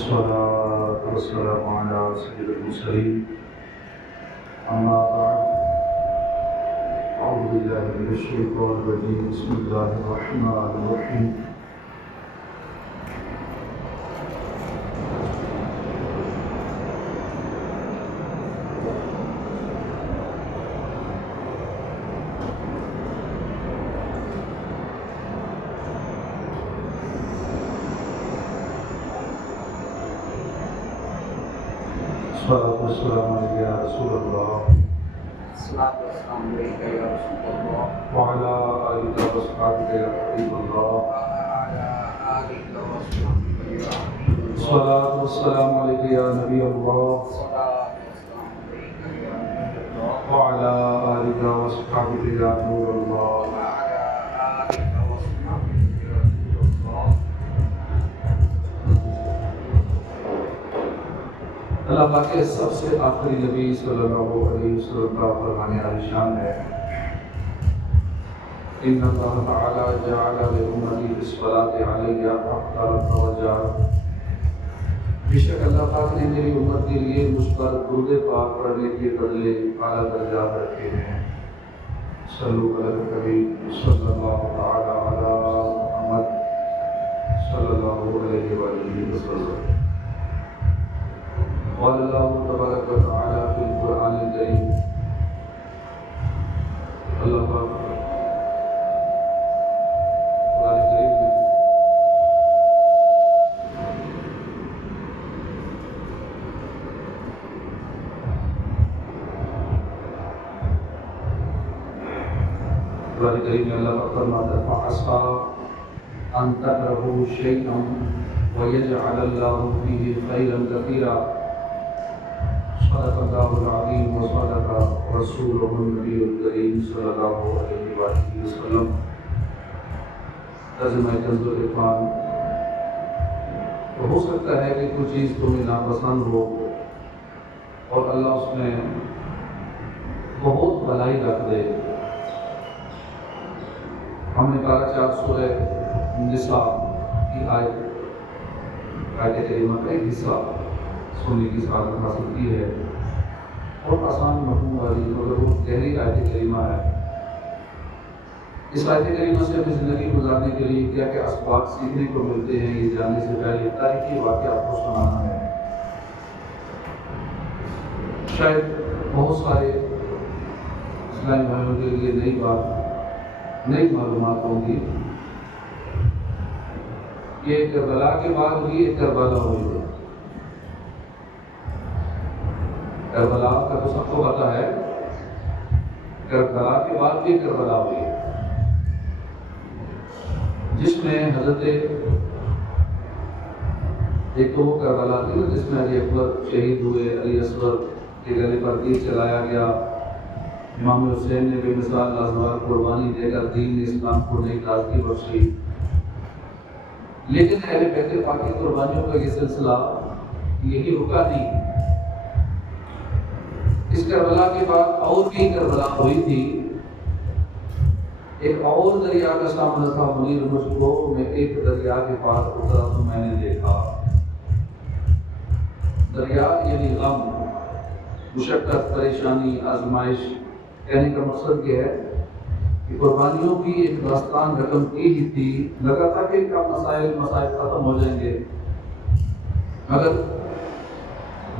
والصلاة والسلام على سيد المرسلين أما بعد أعوذ بالله من الشيطان الرجيم بسم الله الرحمن الرحيم الصلاة والسلام عليك يا رسول الله وعلى آلك وصحبك يا حبيب الله الصلاة والسلام عليك يا نبي الله وعلى آلك وصحبك يا نور الله اللہ پاک کے سب سے آخری نبی صلی اللہ علیہ وسلم کا فرمان عالیشان ہے ان اللہ تعالی جعل لأمتی فی الصلاۃ علیہ افضل التوجہ بے شک اللہ پاک نے میری امت کے لیے مجھ پر درود پاک پڑھنے کے بدلے اعلیٰ درجات رکھے ہیں صلو علی النبی صلی اللہ تعالی علی محمد صلی اللہ علیہ وآلہ وسلم قال الله تبارك وتعالى في القرآن الكريم اللہ پاک قرآن کریم میں اللہ پاک فرماتا ہے فَعَسَىٰ أَن تَكْرَهُوا شَيْئًا وَيَجْعَلَ اللَّهُ فِيهِ خَيْرًا كَثِيرًا صدق اللہ العظیم وصدق رسولہ النبی الکریم صلی اللہ علیہ وآلہ وسلم ترجمہ کنز العرفان تو ہو سکتا ہے کہ کوئی چیز تمہیں ناپسند ہو اور اللہ اس میں بہت بھلائی رکھ دے ہم نے پارہ 4 سورہ نساء کی آیت کریمہ کا ایک حصہ سننے کی سعادت حاصل کی ہے اور آسان مفہوم والی مگر وہ گہری آیت کریمہ ہے اس آیت کریمہ سے اپنی زندگی گزارنے کے لیے کیا کیا اسباق سیکھنے کو ملتے ہیں یہ جاننے سے پہلے تاریخی واقعات کو سنانا ہے شاید بہت سارے اسلامی بھائیوں کے لیے نئی معلومات ہوں گی یہ کربلا کے بعد بھی ایک کربلا ہوئی ہے کربلا کا تو سب کو پتا ہے کربلا کے بعد بھی کربلا ہوئی جس میں حضرت ایک تو وہ کربلا تھی جس میں علی اکبر شہید ہوئے علی اصغر کے گلے پر تیر چلایا گیا امام حسین نے بے مثال لازوال قربانی دے کر دین اسلام کو نئی تازگی بخشی لیکن اہل بیت پاک کی قربانیوں کا یہ سلسلہ یہی رکا نہیں اس کربلا کے بعد اور بھی کربلا ہوئی تھی ایک اور دریا کا سامنا تھا منیر مجھ کو میں ایک دریا کے پاس اترا تو میں نے دیکھا دریا یعنی غم مشقت پریشانی آزمائش کہنے کا مقصد یہ ہے کہ قربانیوں کی ایک داستان رقم کی ہی تھی لگا تھا کہ کب مسائل ختم ہو جائیں گے مگر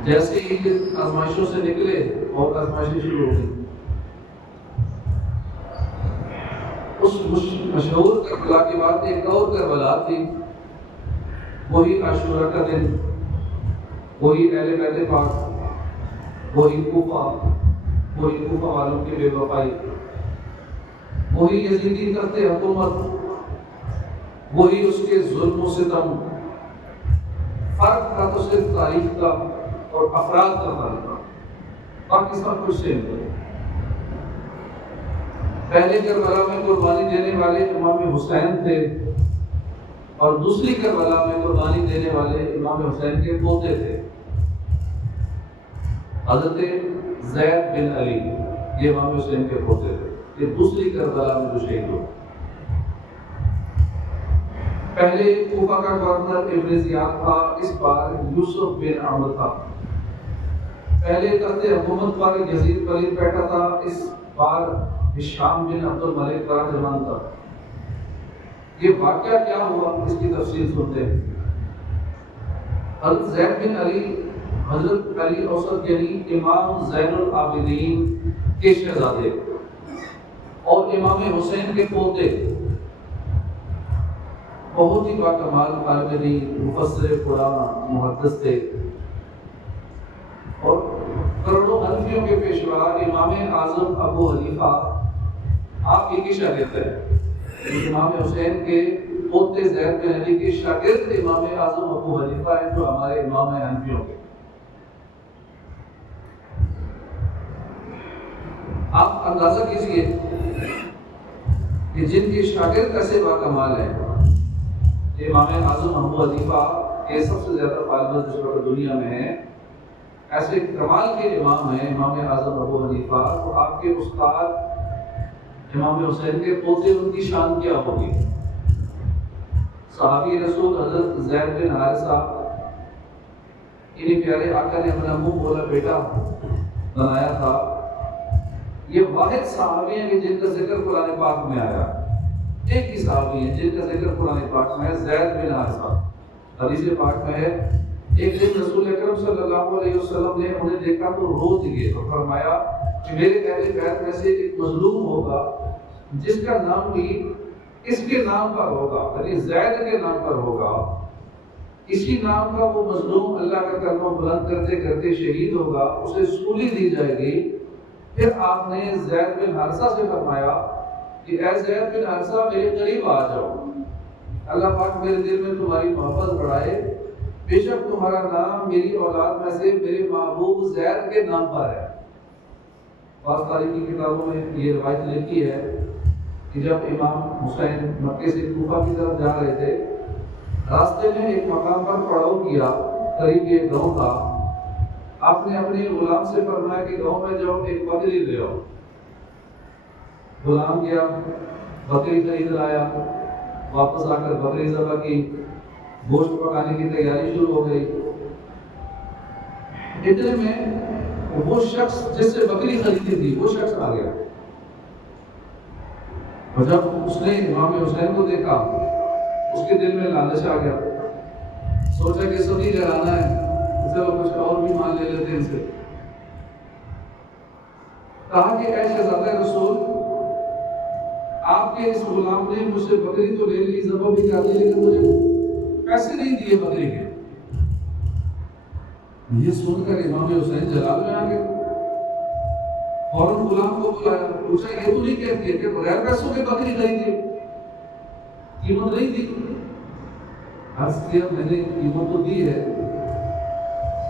جیسے ہی آزمائشوں سے نکلے اور آزمائشیں شروع ہو گئی اس مشہور کربلا کے بعد ایک اور کربلا تھی وہی عاشورہ کا دن وہی اہل بیت پاک وہی کوفہ والوں کی بے وفائی وہی یزیدی کرتے حکومت وہی اس کے ظلم و ستم فرق تھا تو صرف تاریخ کا اور افراد کا فرق تھا باقی سب کچھ سیم تھا پہلے کربلا میں قربانی دینے والے امام حسین تھے اور دوسری کربلا میں قربانی دینے والے امام حسین کے پوتے تھے حضرت زید بن علی یہ امام حسین کے پوتے تھے یہ دوسری کربلا میں جو شہید ہوئے پہلے کوفہ کا گورنر ابن زیاد تھا، اس بار یوسف بن عمرو تھا۔ پہلے تخت حکومت پر یزید ولید بیٹھا تھا، اس بار ہشام بن عبد الملک راجمان تھا۔ یہ واقعہ کیا ہوا، اس کی تفصیل سنتے ہیں۔ حضرت زید بن علی، حضرت علی اوسط یعنی امام زین العابدین کے شہزادے اور امام حسین کے پوتے، بہت ہی باکمال عالم دین، مفسر قرآن، محدث تھے اور کروڑوں حنفیوں کے پیشوا امام اعظم ابو حنیفہ آپ ہی کی شاگرد ہے۔ امام حسین کے پوتے زید بن علی کے شاگرد امام اعظم ابو حنیفہ ہیں، جو ہمارے امام ہیں حنفیوں کے۔ آپ اندازہ کیجئے کہ جن کے شاگرد ایسے باکمال ہیں، امام اعظم ابو حنیفہ کے سب سے زیادہ فالوورز اس وقت دنیا میں ہیں، ایسے کمال کے امام ہیں امام اعظم ابو حنیفہ، تو آپ کے استاد امام حسین کے پوتے، ان کی شان کیا ہوگی؟ صحابی رسول حضرت زید بن حارثہ، انہیں پیارے آقا نے اپنا منہ بولا بیٹا بنایا تھا۔ یہ واحد صحابی ہیں کہ جن کا ذکر قرآن پاک میں آیا، ایک ہی صحابی ہیں جن کا ذکر قرآن پاک میں ہے، زید بن حارثہ۔ حدیث پاک میں ہے ایک دن رسول اکرم صلی اللہ علیہ وسلم نے انہیں دیکھا تو رو دیے اور فرمایا کہ میرے اہل بیت میں سے ایک مظلوم ہوگا جس کا نام بھی اس کے نام پر ہوگا، یعنی زید کے نام پر ہوگا، اسی نام کا وہ مظلوم اللہ کا کلمہ بلند کرتے کرتے شہید ہوگا، اسے سولی دی جائے گی۔ پھر آپ نے زید بن حارثہ سے فرمایا کہ اے زید بن حارثہ میرے قریب آ جاؤ، اللہ پاک میرے دل میں تمہاری محبت بڑھائے، بے شک تمہارا نام میری اولاد میں سے میرے محبوب زید کے نام پر ہے۔ بعض تاریخی کتابوں میں یہ روایت لکھی ہے کہ جب امام حسین مکے سے کوفہ کی طرف جا رہے تھے، راستے میں ایک مقام پر پڑاؤ کیا، قریب ایک گاؤں تھا۔ آپ نے اپنے غلام سے فرمایا کہ گاؤں میں جاؤ ایک بکری لے آؤ۔ غلام گیا، بکری خرید لایا، واپس آ کر بکری ذبح کی، گوشت پکانے کی تیاری شروع ہو گئی۔ اتنے میں وہ شخص جس سے بکری خریدی تھی وہ شخص آ گیا، اور جب اس نے امام حسین کو دیکھا اس کے دل میں لالچ آ گیا، سوچا کہ سبھی جلانا ہے، چلو کچھ اور بھی مان لے لیتے ہیں ان سے۔ کہا کہ اے شہزادہ رسول، آپ کے اس غلام نے مجھ سے بکری تو لے لی، ذبح بھی کر دی، لیکن مجھے پیسے نہیں دیے بکری کے۔ یہ سن کر امام حسین جلال میں آ گئے، فوراً غلام کو بلایا، پوچھا یہ تو نہیں کہتے کہ بغیر پیسوں کے بکری خریدی، قیمت نہیں دی؟ عرض کیا میں نے قیمت تو دی ہے،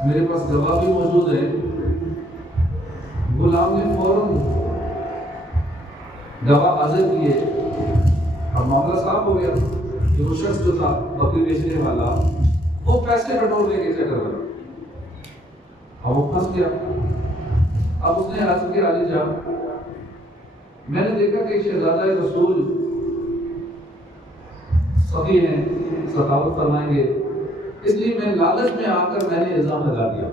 میرے پاس گواہ بھی موجود ہے۔ غلام نے فوراً گواہ حاضر کیے، اب معاملہ صاف ہو گیا کہ وہ شخص جو تھا بکری بیچنے والا وہ پیسے بٹورنے کے چکر میں، اب وہ پھنس گیا۔ اب اس نے عرض کیا علی جان، میں نے دیکھا کہ شہزادہ رسول سخی ہیں، سخاوت فرمائیں گے، اس لیے میں لالچ میں آ کر میں نے الزام لگا دیا۔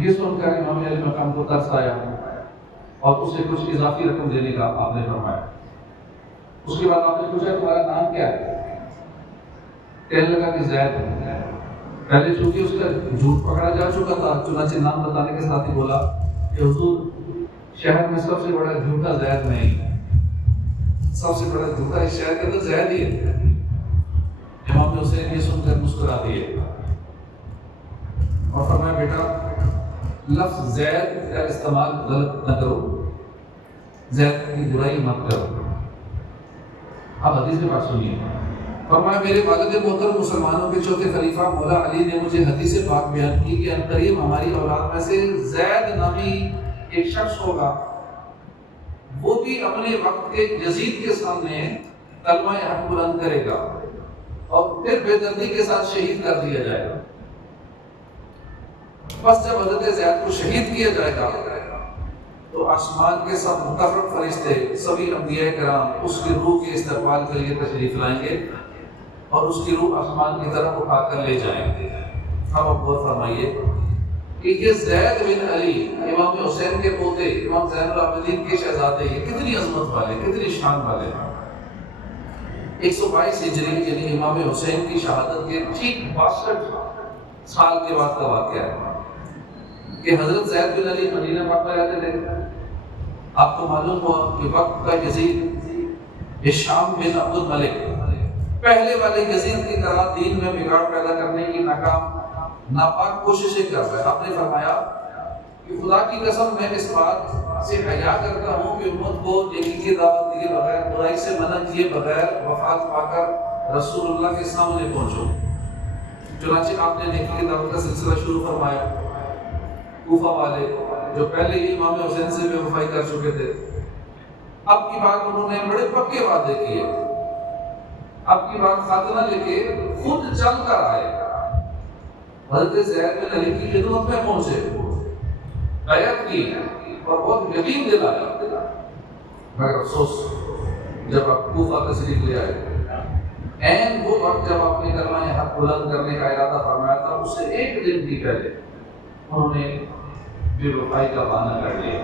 یہ سن کر امام علی مقام کو ترس آیا اور اسے کچھ اضافی رقم دینے کا آپ نے فرمایا۔ اس کے بعد آپ نے پوچھا تمہارا نام کیا ہے؟ کہنے لگا کہ زید۔ پہلے چونکہ اس کا جھوٹ پکڑا جا چکا تھا، چنانچہ نام بتانے کے ساتھ ہی بولا کہ حضور شہر میں سب سے بڑا جھوٹا زید نہیں ہے، سب سے بڑا جھوٹا اس شہر کے اندر زید ہی ہے۔ امام حسین یہ سن کر مسکرا دیے اور فرمایا بیٹا لفظ زید کا استعمال غلط نہ کرو، زید کی برائی مت کرو۔ اب حدیث میں بات سنیے، فرمایا میرے والد محترم مسلمانوں کے چوتھے خلیفہ مولا علی نے مجھے حدیث پاک بیان کی کہ عنقریب ہماری اولاد میں سے زید نامی ایک شخص ہوگا، وہ بھی اپنے وقت کے یزید کے سامنے کلمہ حق بلند کرے گا اور پھر بے دردی کے ساتھ شہید کر دیا جائے گا۔ بس جب حضرت زید کو شہید کیا جائے گا تو آسمان کے سب مقرر فرشتے سبھی انبیاء کرام اس کی روح کے استقبال کے لیے تشریف لائیں گے اور اس کی روح آسمان کی طرف اٹھا کر لے جائیں گے۔ اب آپ غور فرمائیے کہ یہ زید بن علی امام حسین کے پوتے امام زین العابدین کے شہزادے یہ کتنی عظمت والے کتنی شان والے ہیں۔ 122 ہجری یعنی امام حسین کی شہادت کے ٹھیک 62 سال کے بعد کا واقعہ ہے کہ حضرت زید بن علی مدینہ پاک میں رہتے تھے۔ آپ کو معلوم ہوا کہ وقت کا یزید ہشام بن عبد الملک پہلے والے یزید کی طرح دین میں بگاڑ پیدا کرنے کی ناپاک کوششیں کر رہا ہے۔ آپ نے فرمایا کہ خدا کی قسم میں اس بات سے حیا کرتا ہوں کہ امت کو نیکی کی دعوت دیے بغیر برائی سے منع کیے بغیر وفات پا کر رسول اللہ کے سامنے پہنچو۔ چنانچہ آپ نے نیکی کی دعوت کا سلسلہ شروع فرمایا۔ کوفہ والے جو پہلے ہی امام حسین سے بے وفائی کر چکے تھے، اب کی بات انہوں نے بڑے پکے وعدے کیے، اب کی بات خاتمہ لے کے خود چل کر آئے، حضرت زید بن علی کی خدمت میں پہنچے، بیعت کی اور بہت یقین دلایا۔ مگر افسوس جب آپ کوفہ تشریف لے آئے، عین وہ وقت جب آپ نے کلمہ حق بلند کرنے کا ارادہ فرمایا تھا، اس سے ایک دن بھی پہلے انہوں نے بے وفائی کا بہانہ کر لیا۔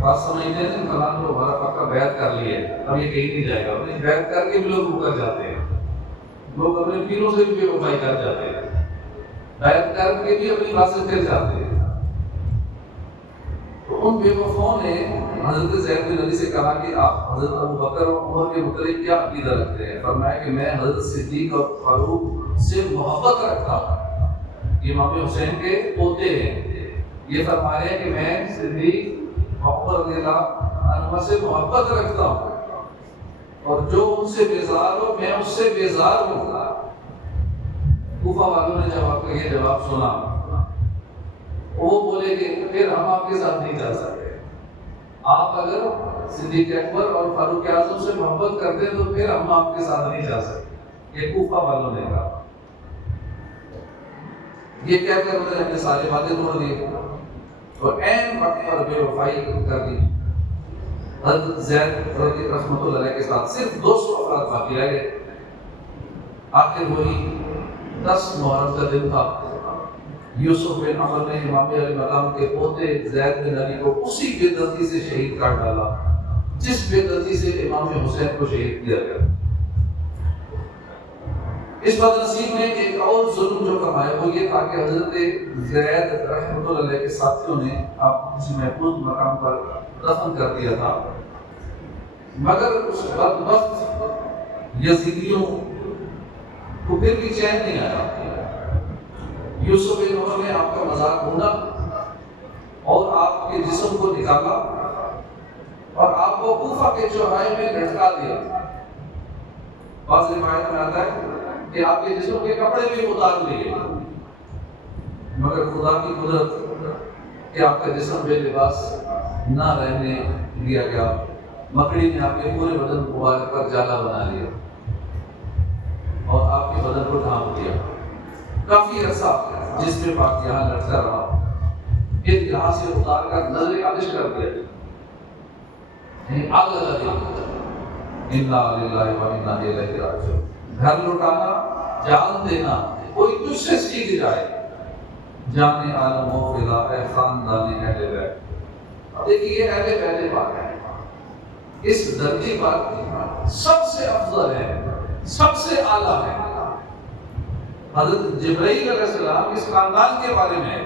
بات سمجھتے ہیں فلاں لوگ ہمارا پکا بیعت کر لیے، اب یہ کہیں نہیں جائے گا۔ اپنی بیعت کر کے بھی لوگ مکر جاتے ہیں، لوگ اپنے پیروں سے بھی بے وفائی کر جاتے ہیں، بیعت کر کے بھی اپنی بات سے پھر جاتے ہیں۔ تو ان بے وفاؤں نے حضرت زید بن علی سے کہا کہ آپ حضرت ابو بکر اور عمر کے متعلق کیا عقیدہ رکھتے ہیں؟ فرمایا کہ میں حضرت صدیق اور فاروق سے محبت رکھتا ہوں۔ امام حسین کے پوتے ہیں، یہ فرما رہے ہیں کہ میں صدیق اور عمر رضی اللہ عنہ سے محبت رکھتا ہوں، اور جو ان سے بیزار ہو میں اس سے بیزار ہوں۔ کوفہ والوں نے جب آپ کا یہ جواب سنا، وہ بولے کہ پھر ہم آپ کے ساتھ نہیں جا سکتے، آپ اگر صدیق اکبر اور فاروق اعظم سے محبت کرتے تو پھر ہم آپ کے ساتھ نہیں جا سکتے، یہ کوفہ والوں نے کہا۔ یہ کہہ کر انہوں نے اپنے سارے وعدے توڑ دیے اور عین وقت پر بے وفائی کر دی۔ حضرت زید رحمۃ اللہ علیہ کے ساتھ صرف 200 افراد باقی رہ گئے۔ آخر وہی 10 محرم کا دن تھا، یوسف بن عمر نے امام علیہ مقام کے پوتے زید بن علی کو اسی بے دردی سے شہید کر ڈالا جس بے دردی سے امام حسین کو شہید کیا گیا۔ اس بد نصیب نے ایک اور ظلم جو کمایا وہ یہ تھا کہ حضرت زید رحمۃ اللہ علیہ کے ساتھیوں نے آپ کو کسی محفوظ مقام پر دفن کر دیا تھا، مگر اس بدبخت یزیدیوں کو پھر بھی چین نہیں آیا۔ یوسف بن عمر نے آپ کا مزار ڈھونڈا اور آپ کے جسم کو نکالا اور آپ کو کوفہ کے چوراہے میں لٹکا دیا۔ بعض روایت میں آتا ہے کہ آپ کے جسم کے کپڑے بھی اتار لیے، مگر خدا کی قدرت کہ آپ کا جسم بے لباس نہ رہنے دیا گیا، مکڑی نے آپ کے پورے بدن مبارک پر جالا بنا لیا اور آپ کے بدن کو ڈھانپ دیا۔ کافی عرصہ جسم پاک یہاں لٹکا رہا، پھر یہاں سے اتار کر نظر آتش کر دیا، آگ لگا دیا۔ انا للہ و انا الیہ راجعون۔ گھر لوٹانا، جان دینا، کوئی تجھ سے سیکھ جائے، جان عالم و فضا اے خاندان اہل بیت۔ اب دیکھیے یہ اہل بیت پاک ہے، اس دھرتی پر سب سے افضل ہے، سب سے اعلیٰ ہے۔ حضرت جبرائیل علیہ السلام اس خاندان کے بارے میں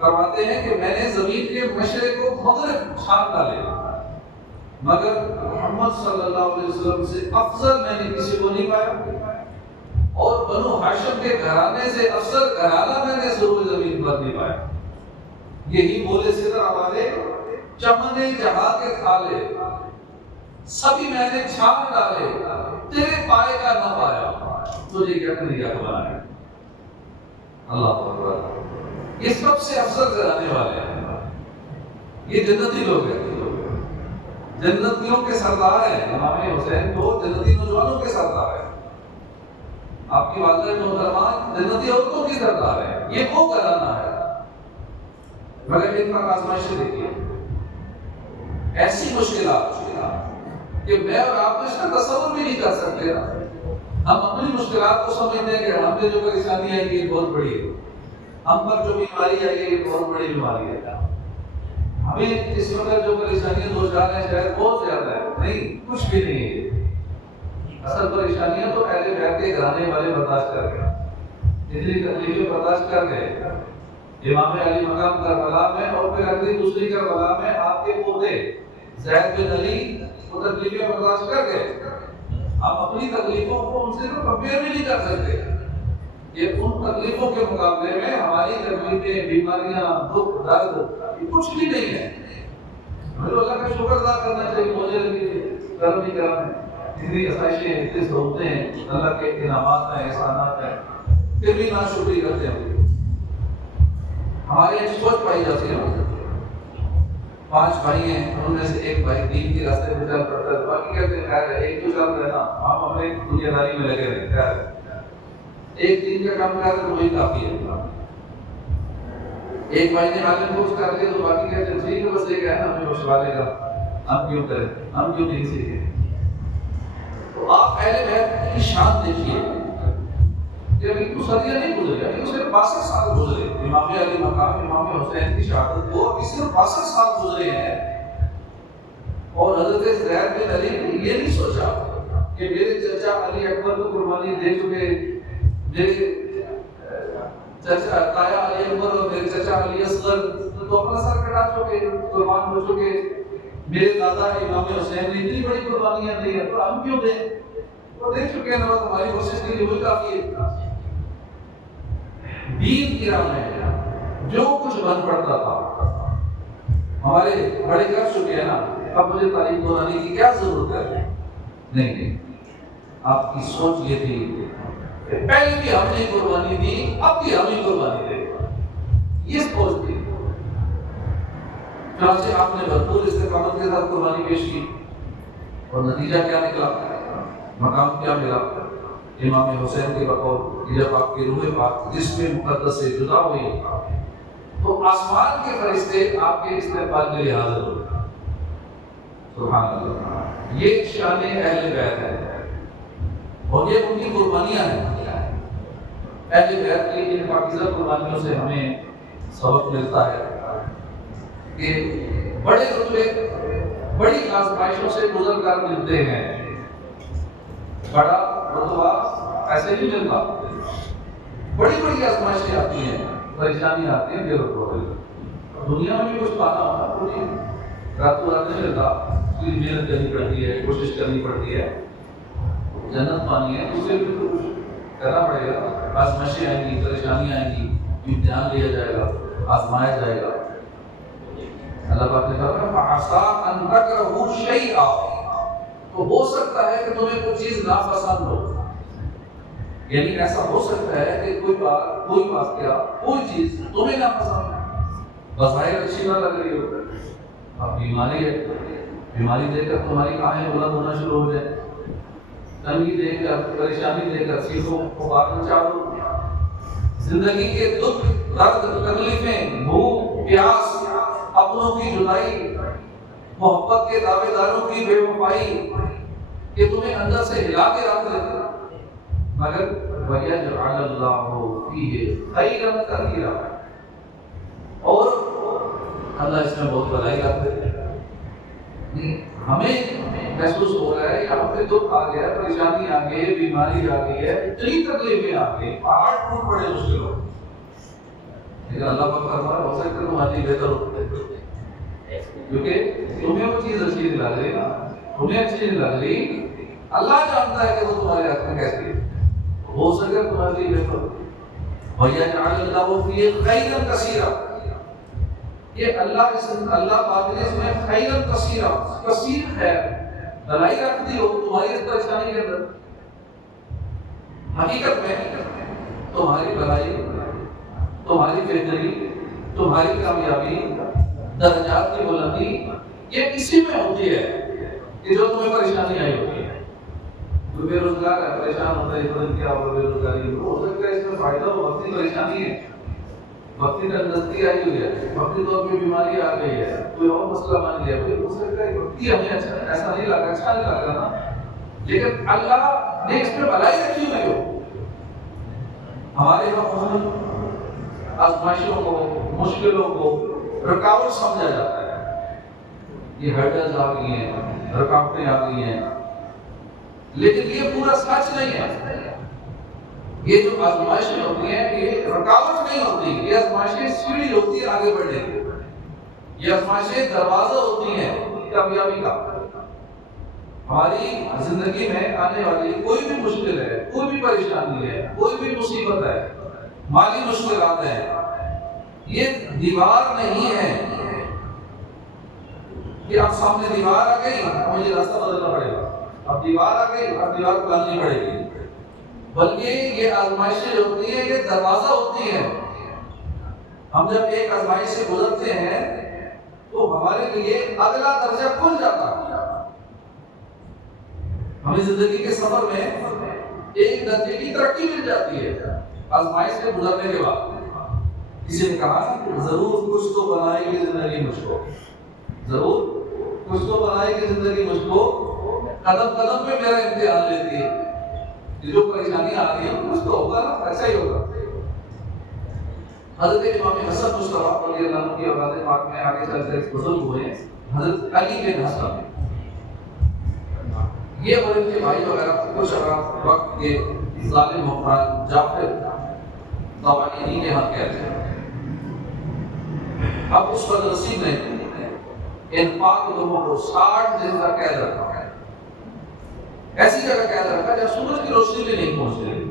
فرماتے ہیں کہ میں نے زمین کے مشرق و مغرب چھان ڈالے، مگر محمد صلی اللہ علیہ وسلم سے افضل میں نے کسی کو نہیں پایا، اور بنو ہاشم کے گھرانے سے افضل گھرانہ میں نے سروے زمین پر نہیں پایا۔ یہی بولے سدر والے چمن جہاں کے کھالے، سبھی میں نے چھان ڈالے، تیرے پائے کا نہ پایا، تجھے کیا کیا بنایا۔ اللہ اکبر، یہ سب سے افضل گھرانے والے ہیں، یہ جنتی لوگ ہیں، جنتیوں کے سردار ہیں۔ امام حسین تو جنتی نوجوانوں کے سردار ہیں، آپ کی والدہ محترمہ جنتی عورتوں کی سردار ہیں، یہ وہ گھرانہ ہے۔ مگر ان پر آزمائشیں دیکھیے، ایسی مشکلات کہ میں اور آپ اس کا تصور بھی نہیں کر سکتے نا۔ ہم اپنی مشکلات کو سمجھتے ہیں کہ ہم پہ جو پریشانی آئی یہ بہت بڑی ہے، ہم پر جو بیماری آئی ہے یہ بہت بڑی بیماری ہے، ہمیں اس وقت جو پریشانیاں دوچار ہیں شاید بہت زیادہ ہے، نہیں، کچھ بھی نہیں ہے۔ اصل پریشانیاں تو اہل بیت کے گھرانے والے برداشت کر گئے، اتنی تکلیفیں برداشت کر گئے۔ امام علی مقام کربلا میں اور پھر اگلی دوسری کربلا میں آپ کے پوتے زید بن علی وہ تکلیفیں برداشت کر گئے۔ آپ اپنی تکلیفوں کو ان سے کمپیئر بھی نہیں کر سکتے کہ ان تکلیفوں کے مقابلے میں ہماری تکلیفیں، بیماریاں، دکھ، درد کچھ بھی نہیں ہے۔ ہمیں اللہ کا شکر ادا کرنا چاہیے، مجھے کرم ہی کرم ہے، اتنی آسائشیں، اتنی سہولتیں ہیں، اللہ کے انعامات ہیں، احسانات ہیں، پھر بھی ناشکری کرتے ہیں۔ ہمارے یہاں سوچ پائی جاتی ہے، 5 بھائی ہیں، ان میں سے ایک بھائی دین کے راستے میں چل پڑتا ہے، باقی کہتے ہیں خیر ہے، ایک تو چل رہے نا، ہم اپنے دنیا داری میں لگے رہے، خیر ہے، ایک دین کا کام کر رہے تو وہی کافی ہے۔ ایک بھائی نے عالم کورس کر لیا تو باقی کہتے ہیں ٹھیک ہے، بس ایک ہے نا ہمیں بخشوا لے گا، ہم کیوں کریں، ہم کیوں نہیں سیکھیں۔ تو آپ اہل بیت کی شان دیکھیے کہ ابھی تو صدیاں نہیں گزرے، ابھی تو صرف 62 سال گزرے، امام علی مقام امام حسین کی شہادت کو ابھی صرف 62 سال گزرے ہیں، اور حضرت زید بن علی نے یہ نہیں سوچا کہ میرے چچا علی اکبر کو قربانی دے چکے، میرے چچا تایا علی اکبر اور میرے چچا علی اصغر تو اپنا سر کٹا چکے، قربان ہو چکے، میرے دادا امام حسین نے اتنی بڑی قربانیاں دی ہیں تو ہم کیوں دیں، وہ دے چکے ہیں، بس ہماری کوشش کے لیے وہی کافی ہے۔ دین کی راہ میں جو کچھ بن پڑتا تھا، ہمارے بڑے کر چکے ہیں نا، اب مجھے تعلیم دلانے کی کیا ضرورت ہے؟ نہیں، آپ کی سوچ یہ تھی کہ پہلے بھی ہم نے قربانی دی، اب بھی ہم ہی قربانی دیں، یہ سوچ تھی۔ چنانچہ آپ نے بھرپور استقامت کے ساتھ قربانی پیش کی، اور نتیجہ کیا نکلا، مقام کیا ملا؟ امام حسین کے بقول کہ جب آپ کی روح پاک جسم مقدس سے جدا ہوئی تو آسمان کے فرشتے آپ کے استقبال کے لیے حاضر ہوئے۔ سبحان اللہ، یہ شان اہل بیت ہے، اور یہ ان کی قربانیاں ہیں۔ اہل بیت کی ان پاکیزہ قربانیوں سے ہمیں سبق ملتا ہے کہ بڑے رتبے بڑی آزمائشوں سے گزر کر ملتے ہیں۔ بڑا رتبہ ایسے نہیں ملتا، بڑی بڑی آزمائشیں آتی ہیں، پریشانیاں آتی ہیں، بے رتبہ دنیا میں بھی کچھ پانا ہوتا، پوری راتوں رات نہیں ملتا، اس کی محنت کرنی پڑتی ہے، کوشش کرنی پڑتی ہے۔ جنت پانی ہے، اسے بھی تو کچھ کرنا پڑے گا، آزمائشیں آئیں گی، پریشانیاں آئیں گی، امتحان لیا جائے گا، آزمایا جائے گا۔ اللہ پاک نے فرمایا فَعَسَىٰ أَن تَكْرَهُوا شَيْئًا، تو ہو سکتا ہے کہ تمہیں کوئی چیز ناپسند ہو، یعنی ایسا ہو سکتا ہے کہ کوئی بات، کوئی واقعہ، کوئی چیز تمہیں ناپسند ہے، بظاہر اچھی نہ لگ رہی ہو، اب بیماری ہے، بیماری دیکھ کر تمہاری آنکھیں بلند ہونا شروع ہو جائے، تنگی دیکھ کر، پریشانی دیکھ کر چیزوں کو بات چاہو، زندگی کے دکھ، درد، تکلیفیں، بھوک، پیاس، اپنوں کی جدائی، محبت کے دعوے داروں کی بے وفائی کہ تمہیں اندر سے ہلا کے رکھ دیتے، مگر وَيَجْعَلَ اللَّهُ فِيهِ خَيْرًا كَثِيرًا، اور اللہ اس میں بہت بھلائی رکھ دیتے۔ ہمیں محسوس ہو رہا ہے کہ ہم پہ دکھ آ گیا، پریشانی آ گئی، بیماری آ گئی ہے، اتنی تکلیفیں آ گئی، پہاڑ ٹوٹ پڑے مشکلوں، لیکن اللہ کا فرمان ہو سکتا ہے تمہارے لیے بہتر ہو، کیونکہ تمہیں وہ چیز اچھی نہیں لگ رہی نا، تمہیں اچھی نہیں لگ رہی، اللہ جانتا ہے کہ وہ تمہارے حق میں کیسی ہے، ہو سکے تمہارے لیے بہتر ہو۔ وَيَجْعَلَ اللَّهُ فِيهِ خَيْرًا كَثِيرًا، یہ اللہ پاک نے اس میں خیرن کثیرا، کثیر خیر بھلائی رکھ دی ہو تمہاری اس پریشانی کے اندر۔ حقیقت میں تمہاری بھلائی، تمہاری بہتری، تمہاری کامیابی، درجات کی بلندی یہ اسی میں ہوتی ہے کہ جو تمہیں پریشانی آئی ہوتی ہے۔ جو بے روزگار ہے، پریشان ہوتا ہے، کیا ہوگا بے روزگاری، ہو سکتا ہے اس میں فائدہ ہو، اپنی پریشانی ہے، وقتی تندرستی آئی ہوئی ہے، وقتی طور پہ بیماری آ گئی ہے، کوئی اور مسئلہ بن گیا، کوئی اس سے وقتی ہمیں ایسا نہیں لگا، اچھا نہیں لگا نا، لیکن اللہ نے اس میں بھلائی رکھی ہوئی ہو. ہمارے یہاں آزمائشوں کو، مشکلوں کو رکاوٹ سمجھا جاتا ہے. یہ ہرڈلز آ گئی ہیں، رکاوٹیں آ گئی ہیں، لیکن یہ پورا سچ نہیں ہے. یہ جو آزمائشیں ہوتی ہیں یہ رکاوٹ نہیں ہوتی، یہ آزمائشیں سیڑھی ہوتی ہے آگے بڑھنے کی. یہ آزمائشیں دروازہ ہوتی ہیں کامیابی کا. ہماری زندگی میں آنے والی کوئی بھی مشکل ہے، کوئی بھی پریشانی ہے، کوئی بھی مصیبت ہے، مالی مشکلات ہیں، یہ دیوار نہیں ہے کہ اب سامنے دیوار آ گئی مجھے راستہ بدلنا پڑے گا، اب دیوار آ گئی اب دیوار بنانی پڑے گی. بلکہ یہ آزمائشیں جو ہوتی ہیں یہ دروازہ ہوتی ہیں. ہم جب ایک آزمائش سے گزرتے ہیں تو ہمارے لیے اگلا درجہ کھل جاتا ہے. ہمیں زندگی کے سفر میں ایک درجے کی ترقی مل جاتی ہے آزمائش سے گزرنے کے بعد. کسی نے کہا ضرور کچھ تو بنائے گی زندگی مجھ کو، ضرور کچھ تو بنائے گی زندگی مجھ کو، قدم قدم پہ میرا امتحان لیتی ہے. یہ جو پریشانیاں آ رہی ہیں کچھ تو ہوگا نا، ایسا ہی ہوگا. حضرت امام حسن مصطفیٰ رضی اللہ عنہ کی اولاد پاک میں آگے چل کر ایک بزرگ ہوئے حضرت علی بن حسن. یہ اور ان کے بھائی وغیرہ کچھ وقت کے ظالم حکمران جعفر طوالینی کے ہاتھ کہتے ہیں. اب اس پر نصیب نے ان پاک لوگوں کو 60 دن کا قید رکھا، ایسی جگہ قید رکھا جہاں سورج کی روشنی بھی نہیں پہنچ رہی.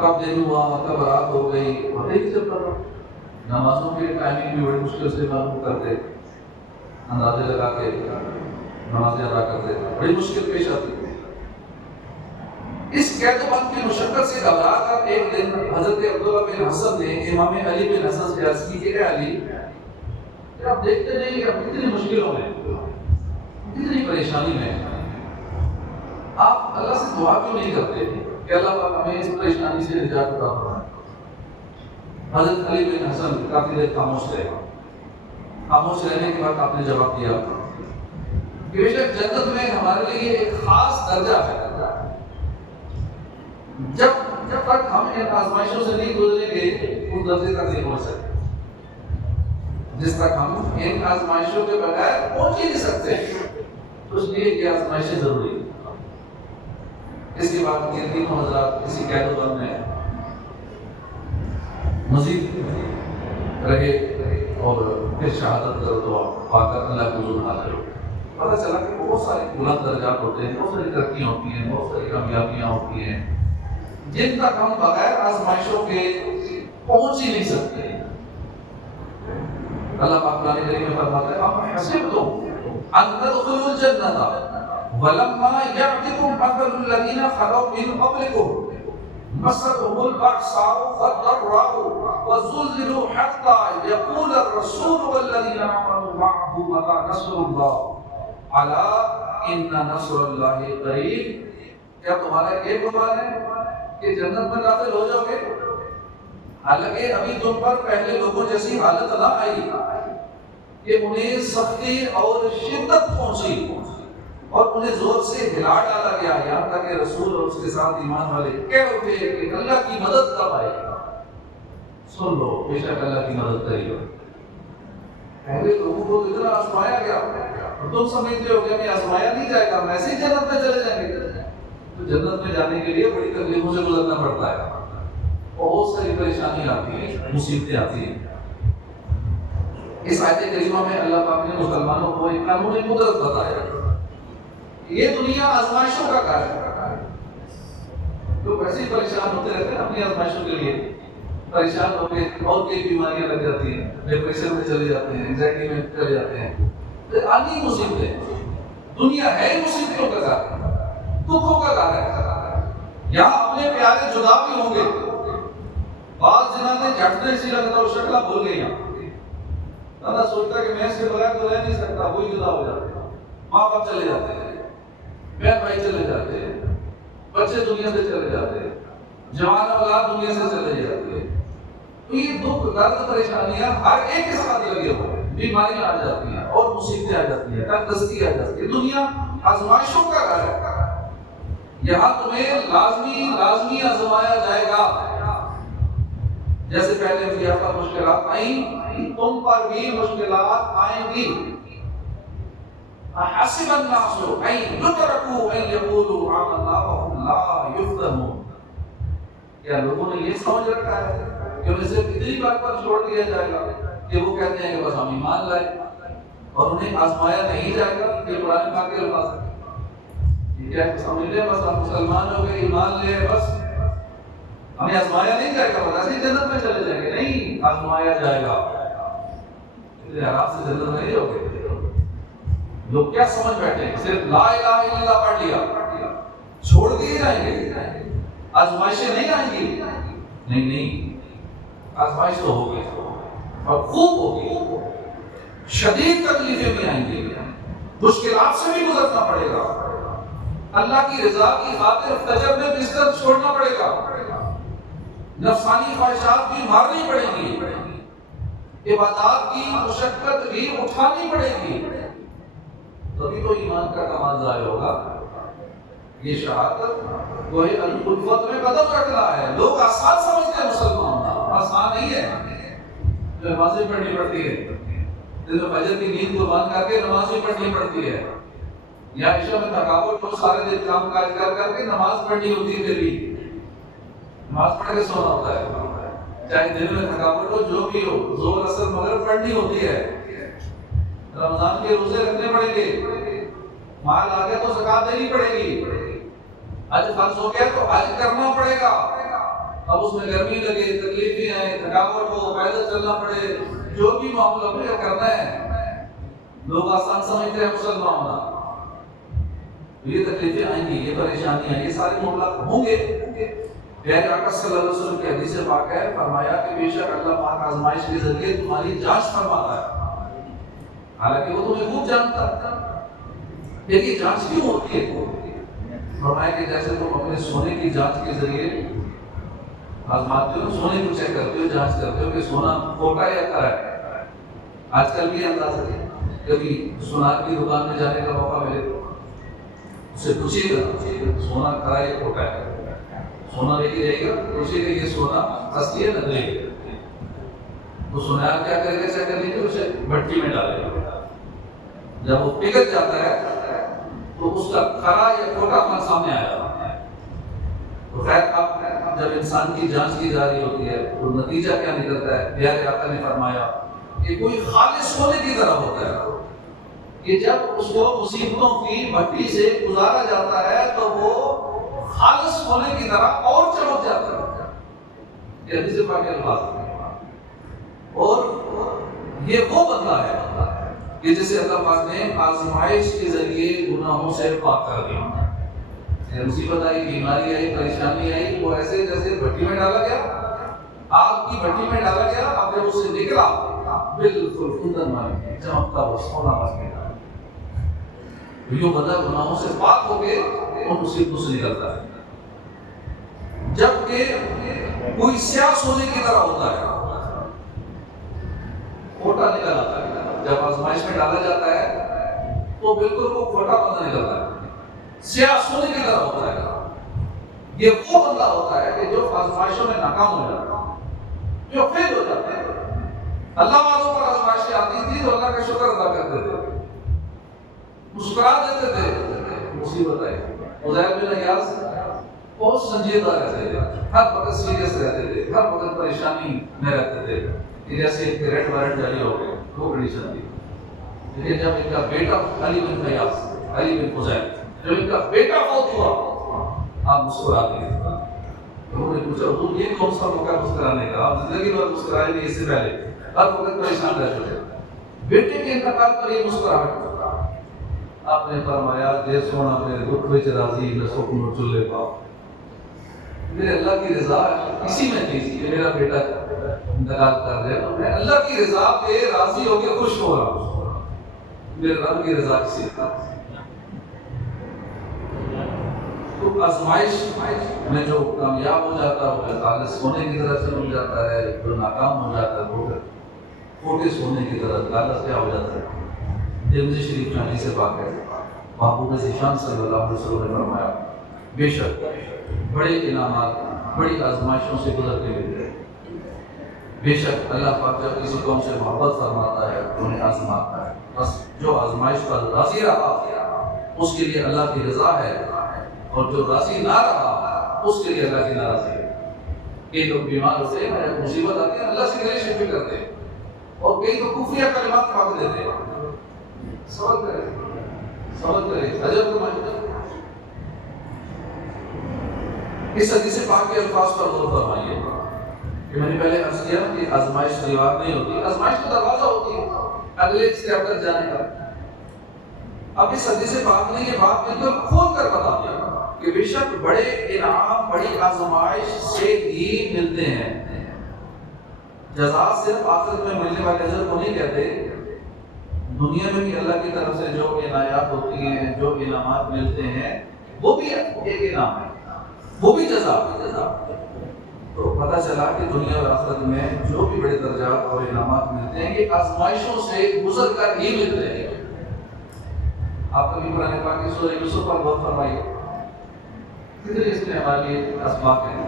کب دن ہوا، کب رات ہو گئی، پتہ ہی نہیں چلتا تھا. نمازوں کے ٹائمنگ بھی بڑی مشکل سے معلوم کرتے، اندازے لگا کے نمازیں ادا کرتے، بڑی مشکل پیش آتی. اس قید و بند کی مشقت سے گھبرا کر ایک دن حضرت عبداللہ بن حسن نے امام علی بن حسن سے عرض کی کہ اے علی، آپ دیکھتے نہیں کہ کتنی مشکلوں میں، کتنی پریشانی میں، آپ اللہ سے دعا کیوں نہیں کرتے کہ اللہ پاک ہمیں اس پریشانی سے نجات عطا فرمائے. حضرت علی بن حسن کافی دیر خاموش رہے. خاموش رہنے کے بعد آپ نے جواب دیا کہ بے شک جنت میں ہمارے لیے ایک خاص درجہ ہے. جب تک ہم ان آزمائشوں سے نہیں گزریں گے اس درجے تک نہیں پہنچ سکتے. جس تک ہم ان آزمائشوں کے بغیر پہنچ ہی نہیں سکتے، تو اس لیے یہ آزمائشیں ضروری ہیں. اس کے بعد یہ تینوں حضرات کسی قید و بند میں مزید رہے اور پھر شہادت کا دعا پا کر اللہ کے حضور حاضر ہو. پتہ چلا کہ بہت سارے بلند درجات ہوتے ہیں، بہت ساری ترقیاں ہوتی ہیں، بہت ساری کامیابیاں ہوتی ہیں جن تک ہم بغیر آزمائشوں کے پہنچ ہی نہیں سکتے. اللہ پاک قرآن کریم میں فرماتا ہے ام حسبتم ان تدخلوا الجنة ولما يأتكم مثل الذين خلوا من قبلكم مستهم البأساء والضراء وزلزلوا حتى يقول الرسول والذين آمنوا معه متى نصر الله ألا إن نصر الله قريب. کیا تمہارا یہ گمان ہے کہ جنت میں داخل ہو جاؤ گے حالانکہ ابھی تم پر پہلے لوگوں جیسی حالت نہ آئی کہ انہیں سختی اور شدت پہنچی اور انہیں زور سے ہلا ڈالا گیا، یہاں تک کہ رسول اور اس کے ساتھ ایمان والے کہہ اٹھے کہ اللہ کی مدد کب آئے گی. سن لو بے شک اللہ کی مدد قریب ہے. پہلے لوگوں کو اتنا آزمایا گیا اور تم سمجھتے ہو کہ ہمیں آزمایا نہیں جائے گا، ہم ایسے ہی جنت میں چلے جائیں گے. تو جنت میں جانے کے لیے بڑی تکلیفوں سے گزرنا پڑتا ہے، بہت ساری پریشانیاں آتی ہیں، مصیبتیں آتی ہیں. اس آیت کریمہ میں اللہ پاک نے مسلمانوں کو ایک قانون قدرت بتایا. یہ دنیا آزمائشوں کا گھر ہے. لوگ ویسے ہی پریشان ہوتے رہتے ہیں اپنی آزمائشوں کے لیے، پریشان ہو کے اور کئی بیماریاں لگ جاتی ہیں، ڈپریشن میں چلے جاتے ہیں، انزائٹی میں چلے جاتے ہیں. آنی مصیبتیں، دنیا ہے مصیبتوں کا گھر، دکھوں کا گھر ہے. یہاں اپنے پیارے جدا بھی ہوں گے. بعض جنہوں نے جھٹنے سے لگتا اور شکلہ بھول گئی. اللہ سوچتا کہ میں اس کے بغیر تو رہ نہیں سکتا، وہی جدا ہو جاتے ہیں. ماں باپ چلے جاتے ہیں، بہن بھائی چلے جاتے ہیں، بچے دنیا سے چلے جاتے ہیں، جوان اولاد دنیا سے چلے جاتی ہے. تو یہ دکھ درد پریشانیاں ہر ایک کے ساتھ لگے ہوئے ہیں. بیماریاں آ جاتی ہیں اور مصیبتیں آ جاتی ہیں، تندرستی آ جاتی ہے. دنیا آزمائشوں کا گھر ہے. یہاں تمہیں لازمی آزمایا جائے گا. جیسے پہلے انبیاء پر مشکلات آئیں، تم پر بھی مشکلات آئیں گی. حسب الناس ان يتركوا ان يقولوا آمنا وهم لا يفتنون. کیا لوگوں نے یہ سمجھ رکھا ہے کہ انہیں صرف اتنی بات پر چھوڑ دیا جائے گا کہ وہ کہتے ہیں کہ بس ہم ایمان لائے اور انہیں آزمایا نہیں جائے گا؟ یہ قرآن پاک کے الفاظ ہیں. یہ کیا سمجھ لیں بس ہم مسلمان ہو گئے، ایمان لے بس ہمیں آزمایا نہیں جائے گا، بس ایسی جنت میں چلے جائیں گے؟ نہیں، آزمایا جائے گا. اتنے آرام سے جنت میں نہیں ہوگے. لوگ کیا سمجھ بیٹھے ہیں؟ صرف لا الہ الا اللہ پڑھ لیا چھوڑ دیے جائیں گے، آزمائشیں نہیں آئیں گی؟ نہیں، آزمائش تو ہوگی اور خوب ہوگی. شدید تکلیفیں بھی آئیں گی، مشکلات سے بھی گزرنا پڑے گا. اللہ کی رضا کی خاطر فجر میں بستر چھوڑنا پڑے گا. نفسانی خواہشات بھی مارنی پڑیں گی، عبادات کی مشقت بھی اٹھانی پڑے گی. تبھی تو ایمان کا کمال ظاہر ہوگا. یہ شہادت وہی الفت میں قدم رکھنا ہے. لوگ آسان سمجھتے ہیں مسلمان ہونا، آسان نہیں ہے. نمازیں پڑھنی پڑتی ہے، دن میں فجر کی نیند کو بند کر کے نماز بھی پڑھنی پڑتی ہے. یا عشاء میں تھکاوٹ کو سارے دن کام کاج کر کے نماز پڑھنی ہوتی ہے. پھر بھی نماز پڑھ کے سونا ہوتا ہے، چاہے دن میں تھکاوٹ ہو جو بھی ہو. ظہر اثر مغرب پڑھنی ہوتی ہے. رمضان کے روزے رکھنے پڑیں گے، مال آ گیا تو زکات دینی پڑے گی. حج فرض ہو گیا تو حج کرنا پڑے گا. اب اس میں گرمی لگے، تکلیفیں آئیں، تھکاوٹ ہو، پیدل چلنا پڑے، جو بھی معاملہ مجھے کرنا ہے. لوگ آسان سمجھتے ہیں مسلمان ہونا. یہ تکلیفیں آئیں گی، یہ پریشانیاں، یہ سارے معاملات ہوں گے. پیارے آقا صلی اللہ علیہ وسلم کی حدیث پاک ہے، فرمایا کہ بے شک اللہ پاک آزمائش کے ذریعے تمہاری جانچ فرماتا ہے. حالانکہ وہ تمہیں خوب جانتا ہے. لیکن یہ جانچ کیوں ہوتی ہے؟ فرمایا کہ جیسے تم اپنے سونے کی جانچ کے ذریعے آزماتے ہو، سونے کو چیک کرتے ہو، جانچ کرتے ہو کہ سونا کھوٹا یا کھرا ہے. آج کل بھی اندازہ ہے، کبھی سونار کی دکان میں جانے کا موقع ملے تو اسے پوچھیے گا سونا کھرا یا کھوٹا ہے. سونا لے کے جائے گا، پوچھیے گا یہ سونا اصلی ہے نقلی ہے. تو سونار کیا کرے گا؟ چیک کرنے کے اسے بھٹی میں ڈالے گا. جب وہ پگھل جاتا ہے تو اس کا کھرا یا کھوٹا پن سامنے آ جاتا ہے. تو خیر اب جب انسان کی جانچ کی جا رہی ہوتی ہے تو نتیجہ کیا نکلتا ہے؟ پیارے آقا نے فرمایا کہ کوئی خالص سونے کی طرح ہوتا ہے کہ جب اس کو مصیبتوں کی بھٹی سے گزارا جاتا ہے تو وہ خالص سونے کی طرح اور چمک جاتا ہے. یہ حدیث پاک کے الفاظ ہیں. اور یہ وہ بندہ ہے کہ جسے اللہ پاک نے آزمائش کے ذریعے گناہوں سے پاک کر دیا. مصیبت آئی، بیماری آئی، پریشانی آئی، وہ ایسے جیسے بھٹی میں ڈالا گیا، آگ کی بھٹی میں ڈالا گیا. اب جب اس سے نکلا بالکل کندن میں چمکتا وہ سونا بن گیا. جو بندہ گناہوں سے پاک ہو کے ان مصیبتوں سے نکلتا ہے. جبکہ کوئی سیاہ سونے کی طرح ہوتا ہے، کھوٹا نکل آتا ہے. جب آزمائش میں ڈالا جاتا ہے تو بالکل وہ کھوٹا بندہ نکلتا ہے، سیاہ سونے کی طرح ہوتا ہے. یہ وہ بندہ ہوتا ہے کہ جو آزمائشوں میں ناکام ہو جاتا ہے، جو فیل ہو جاتا ہے. اللہ والوں پر آزمائشیں آتی تھی تو اللہ کا شکر ادا کرتے تھے، مسکرا دیتے تھے. مصیبت آئی، عزیر بن ایاز بہت سنجیدہ رہتے تھے، ہر وقت سیریس رہتے تھے، ہر وقت پریشانی میں رہتے تھے. جیسے ریڈ وارنٹ جاری ہو گئے وہ کنڈیشن تھی. لیکن جب ان کا بیٹا علی بن فیاض، علی بن حذیر، جب ان کا بیٹا فوت ہوا آپ مسکرا دیے. لوگوں نے پوچھا حضور یہ کون سا موقع مسکرانے کا؟ آپ زندگی بھر مسکرائے نہیں، اس سے پہلے ہر وقت پریشان رہتے تھے. بیٹے کے انتقال پر یہ مسکراہٹ. آپ نے فرمایا جے سونا میرے دکھ وچ راضی میں سکون و چلے پاؤ. میرے اللہ کی رضا اسی میں تھی کہ میرا بیٹا انتقال کر دے تو میں اللہ کی رضا پہ راضی ہو کے خوش ہو رہا ہوں. میرے رب کی رضا کسی کا. تو آزمائش میں جو کامیاب ہو جاتا ہے وہ خالص سونے کی طرح سے مل جاتا ہے، جو ناکام ہو جاتا ہے وہ کھوٹے سونے کی طرح خالص کیا ہو جاتا ہے۔ ترمذی شریف میں حدیث پاک ہے، محبوب ذیشان صلی اللہ علیہ وسلم نے فرمایا بے شک بڑے انعامات بڑی آزمائشوں سے گزرتے ہوئے، بے شک اللہ پاک جب کسی قوم سے محبت فرماتا ہے انہیں آزماتا ہے، بس جو آزمائش پر راضی رہا اس کے لیے اللہ کی رضا ہے، اور جو راضی نہ رہا اس کے لیے اللہ کی ناراضی ہے۔ کئی لوگ بیمار ہوتے ہیں، مصیبت آتی ہے، اللہ سے گلے شفا کرتے ہیں، اور کئی تو کفریہ کلمات پاک دیتے ہیں۔ صبر کرے اجر فرمائے۔ اس حدیث پاک کے الفاظ پر غور فرمائیے کہ میں نے پہلے عرض کیا کہ آزمائش دیوار نہیں ہوتی، آزمائش تو دروازہ ہوتی ہے اگلے اسٹیپ تک جانے کا۔ اب اس حدیث پاک نے یہ بات بالکل کھول کر بتا دیا کہ بے شک بڑے انعام بڑی آزمائش سے ہی ملتے ہیں۔ جزا صرف آخرت میں ملنے والے اجر کو نہیں کہتے، دنیا میں بھی اللہ کی طرف سے جو عنایات ہوتی ہیں، جو انعامات ملتے ہیں وہ بھی ایک انعام ہے، وہ بھی جزا۔ تو پتہ چلا کہ دنیا اور آخرت میں جو بھی بڑے درجات اور انعامات ملتے ہیں یہ آزمائشوں سے گزر کر ہی ملتے ہیں۔ آپ کبھی قرآن پاک کی سورہ یوسف پر غور فرمائیے، کتنے اس میں ہمارے اسباق ہیں۔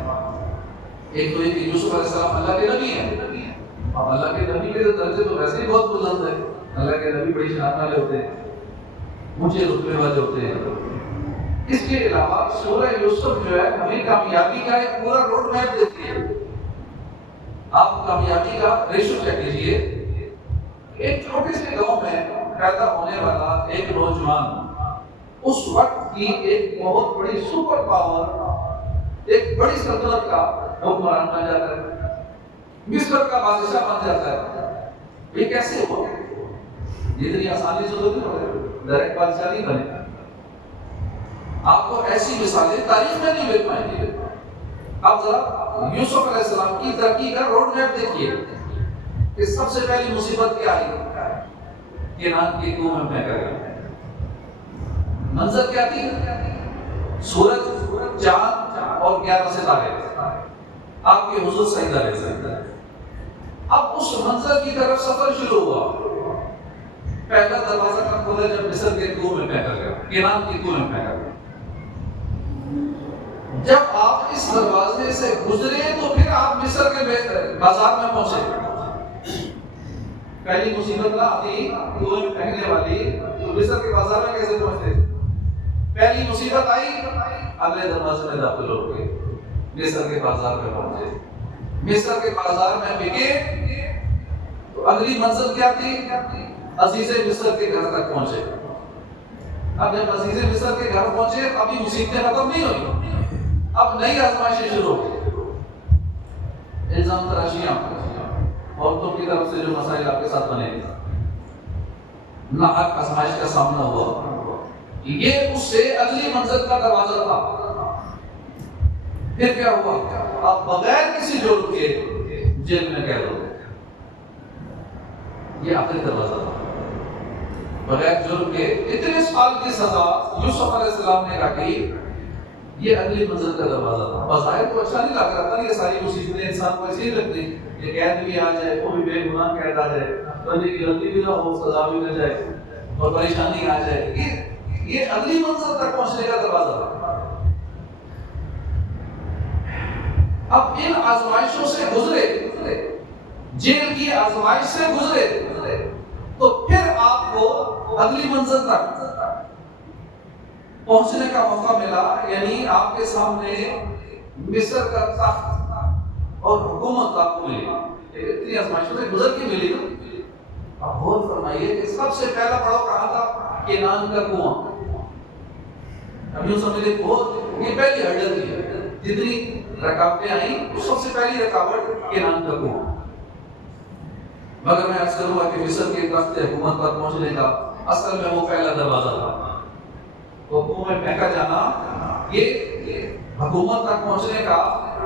ایک تو یہ کہ یوسف علیہ السلام اللہ کے نبی ہیں، اور اللہ کے نبی کے درجے تو ویسے ہی بہت بلند ہے، اللہ کے نبی بڑی شان والے ہوتے ہیں، اونچے رتبے والے ہوتے ہیں۔ اس کے علاوہ سورہ یوسف جو ہے ہمیں کامیابی کا ایک پورا روڈ میپ دیتی ہے۔ آپ کامیابی کا ریشو چیک کیجئے، ایک چھوٹے سے گاؤں میں پیدا ہونے والا ایک نوجوان اس وقت کی ایک بہت بڑی سپر پاور، ایک بڑی سلطنت کا حکمران بن جاتا ہے، مصر کا بادشاہ بن جاتا ہے۔ یہ کیسے ہوا؟ یہ اتنی آسانی سے تو نہیں، ڈائریکٹ بادشاہ نہیں بنے۔ آپ کو ایسی مثالیں تاریخ میں نہیں مل پائیں گے۔ اب ذرا یوسف علیہ السلام کی ترقی کا روڈ میپ دیکھیے کہ سب سے پہلی مصیبت کیا آئی؟ کینان کے کنویں میں پھینکا گیا۔ منظر کیا تھی؟ سورج، چاند اور 11 ستارے آپ کے حضور سجدہ لے سکتا ہے۔ اب اس منظر کی طرف سفر شروع ہوا۔ پہلا دروازہ کب کھولا؟ جب مصر کے کنویں میں پھینکا گیا، کینان کے کنویں میں پھینکا گیا۔ جب آپ اس دروازے سے گزرے تو پھر آپ مصر کے بازار میں پہنچے۔ پہلی مصیبت نہ آتی کنویں میں پھینکنے والی تو مصر کے بازار میں کیسے پہنچتے؟ پہلی مصیبت آئی، اگلے دروازے میں داخل ہو گئے، مصر کے بازار میں پہنچے، مصر کے بازار میں بکے تو اگلی منزل کیا تھی؟ عزیز مصر کے گھر تک پہنچے۔ اب جب عزیز مصر کے گھر پہنچے ابھی مصیبتیں ختم نہیں ہوئی، اب نئی آزمائشیں شروع ہو گئی۔ الزام تراشیاں، عورتوں کی طرف سے جو مسائل آپ کے ساتھ بنے گا، ناحق آزمائش کا سامنا ہوا۔ یہ اس سے اگلی منزل کا دروازہ تھا۔ پھر کیا ہوا؟ آپ بغیر کسی جرم کے جیل میں قید ہو گئے۔ یہ آخری دروازہ تھا، بغیر جرم کے اتنے سال کی سزا یوسف علیہ السلام نے کاٹی۔ یہ اگلی منزل کا دروازہ تھا۔ بظاہر تو اچھا نہیں لگ رہا تھا، یہ ساری مصیبتیں انسان کو ایسی لگتی، یہ قید بھی آ جائے، وہ بھی بے گناہ قید آ جائے، بندے کی غلطی بھی نہ ہو، سزا بھی نہ جائے اور پریشانی آ جائے۔ یہ اگلی منزل تک پہنچنے کا دروازہ تھا۔ اب ان آزمائشوں سے گزرے، جیل کی آزمائش سے گزرے تو پھر آپ کو اگلی منزل تک پہنچنے کا موقع ملا، یعنی آپ کے سامنے مصر کا تخت اور حکومت آپ کو ملی۔ اتنی آزمائشوں سے گزر کے ملی نا۔ اب غور فرمائیے کہ سب سے پہلا پڑاؤ کہاں تھا؟ کینان کا کنواں۔ اب یوں سمجھے بہت یہ پہلی ہرڈل تھی، جتنی رکاوٹیں آئیں تو سب سے پہلی رکاوٹ کینان کا کنواں۔ مگر میں عرض کروں گا کہ مصر کے تخت حکومت پر پہنچنے کا اصل میں وہ پہلا دروازہ تھا۔ وہ کنویں میں پھینکا جانا، یہ حکومت تک پہنچنے کا،